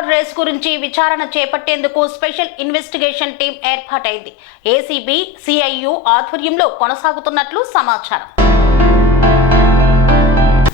Car race గురించి విచారణ చేపట్టేందుకు స్పెషల్ ఇన్వెస్టిగేషన్ టీం ఏర్పాటైంది. ఏసీబీ, సిఐయు ఆధ్వర్యంలో కొనసాగుతున్నట్లు సమాచారం.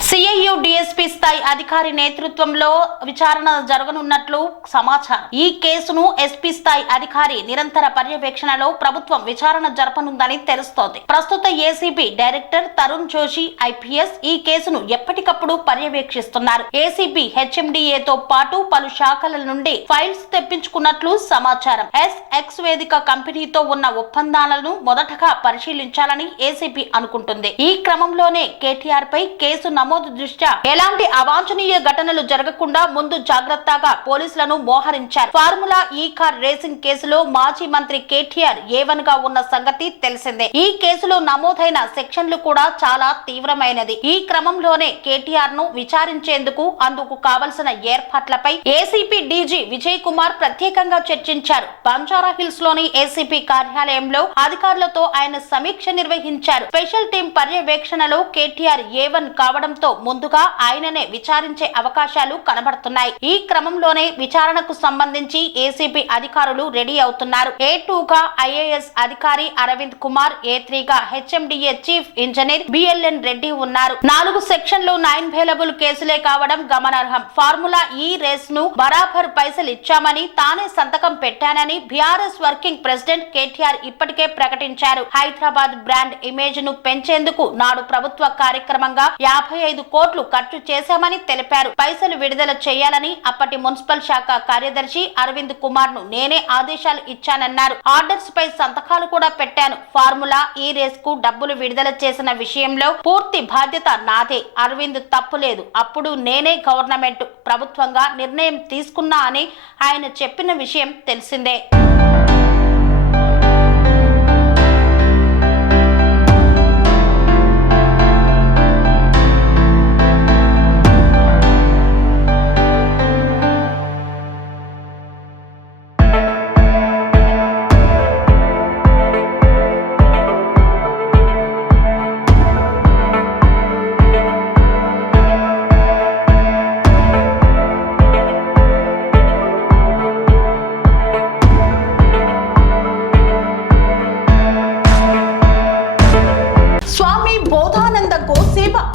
సిఐయు డిఎస్పీ స్థాయి అధికారి నేతృత్వంలో విచారణ జరగనున్నట్లు సమాచారం. ఈ కేసును ఎస్పీ స్థాయి అధికారి నిరంతర పర్యవేక్షణలో ప్రభుత్వం విచారణ జరపనుందని తెలుస్తోంది. ప్రస్తుత ACB director Tarun Joshi IPS ఈ కేసును ఎప్పటికప్పుడు పర్యవేక్షిస్తున్నారు. ఏసీబీ హెచ్ఎండిఏతో పాటు పలు శాఖల నుండి ఫైల్స్ తెప్పించుకున్నట్లు సమాచారం. ఎస్ఎక్స్ వేదిక కంపెనీతో ఉన్న ఒప్పందాలను మొదటగా పరిశీలించాలని ఏసీబీ అనుకుంటుంది. ఈ క్రమంలోనే కేటీఆర్ పై కేసు నమోదు దృష్ట్యా ఎలాంటి అవాంఛనీయ ఘటనలు జరగకుండా ముందు జాగ్రత్తగా పోలీసులను మోహరించారు. ఫార్ములా ఈ కార్ రేసింగ్ కేసులో మాజీ మంత్రి కేటీఆర్ A1 గా ఉన్న సంగతి తెలిసిందే. ఈ కేసులో నమోదైన సెక్షన్లు కూడా చాలా తీవ్రమైనది. ఈ క్రమంలోనే కేటీఆర్ ను విచారించేందుకు అందుకు కావలసిన ఏర్పాట్లపై ఏసీపీ డీజీ విజయ్ కుమార్ ప్రత్యేకంగా చర్చించారు. బంజారా హిల్స్ లోని ఏసీపీ కార్యాలయంలో అధికారులతో ఆయన సమీక్ష నిర్వహించారు. స్పెషల్ టీం పర్యవేక్షణలో కేటీఆర్ A1 కావడంతో ముందుగా ఆయననే విచారించే అవకాశాలు కనబడుతున్నాయి. ఈ క్రమంలోనే విచారణకు సంబంధించి ఏసీబీ అధికారులు రెడీ అవుతున్నారు. A2 గా ఐఏఎస్ అధికారి అరవింద్ కుమార్, A3 గా HMDA chief engineer BLN Reddy ఉన్నారు. 4 సెక్షన్లు 9 వేలబుల్ కేసులే కావడం గమనార్హం. ఫార్ములా ఈ రేస్ ను బరాబర్ పైసలు ఇచ్చామని తానే సంతకం పెట్టానని బీఆర్ఎస్ వర్కింగ్ ప్రెసిడెంట్ కేటీఆర్ ఇప్పటికే ప్రకటించారు. హైదరాబాద్ బ్రాండ్ ఇమేజ్ ను పెంచేందుకు నాడు ప్రభుత్వ కార్యక్రమంగా 55 కోట్లు ఖర్చు చేశామని తెలిపారు. పైసలు విడుదల చేయాలని అప్పటి మున్సిపల్ శాఖ కార్యదర్శి అరవింద్ కుమార్ ను నేనే ఆదేశాలు ఇచ్చానన్నారు. ఆర్డర్స్ పై సంతకాలు కూడా పెట్టాను. ఫార్ములా ఈ రేస్ కు డబ్బులు విడుదల చేసిన విషయంలో పూర్తి బాధ్యత నాదే. అరవింద్ తప్పు లేదు. అప్పుడు నేనే గవర్నమెంట్ ప్రభుత్వంగా నిర్ణయం తీసుకున్నా అని ఆయన చెప్పిన విషయం తెలిసిందే.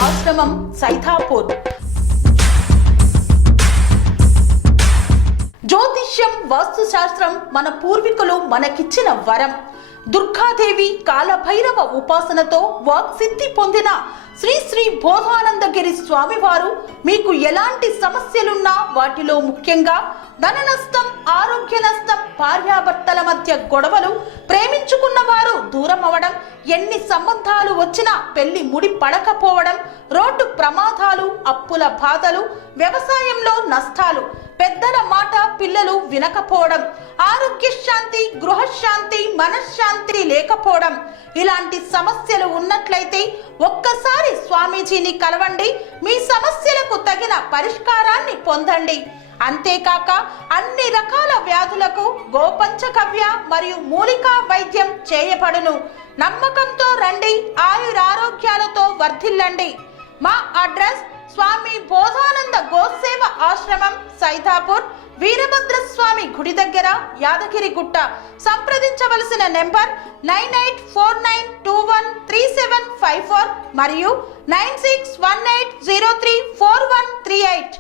ఆశ్రమం సైథాపూర్. జ్యోతిష్యం, వాస్తుశాస్త్రం మన పూర్వీకులు మనకిచ్చిన వరం. దుర్గాదేవి, కాలభైరవ ఉపాసనతో వాక్సిద్ధి పొందిన శ్రీ శ్రీ బోధానందగిరి స్వామివారు మీకు ఎలాంటి సమస్యలున్నా, వాటిలో ముఖ్యంగా ధన నష్టం, ఆరోగ్య నష్టం, భార్యాభర్తల మధ్య గొడవలు, ప్రేమించుకున్న వారు దూరం అవడం, ఎన్ని సంబంధాలు వచ్చినా పెళ్లి ముడి పడకపోవడం, రోడ్డు ప్రమాదాలు, అప్పుల బాధలు, వ్యవసాయంలో నష్టాలు, పెద్దల మాట పిల్లలు వినకపోవడం, ఆరోగ్య శాంతి, గృహశాంతి, మనశ్శాంతి లేకపోవడం, ఇలాంటి సమస్యలు ఉన్నట్లయితే ఒక్కసారి స్వామీజీని కలవండి. మీ సమస్యలకు తగిన పరిష్కారాన్ని పొందండి. అంతేకాక అన్ని రకాల వ్యాధులకు గోపంచగవ్య మరియు మూలికా వైద్యం చేయబడును. నమ్మకంతో రండి, ఆయురారోగ్యాలతో వర్ధిల్లండి. మా అడ్రస్ స్వామి బోధానంద గోసేవ ఆశ్రమం, సైథాపూర్, వీరభద్రస్వామి గుడి దగ్గర, యాదగిరిగుట్ట. సంప్రదించవలసిన నెంబర్ 9849213754 మరియు 9618034138.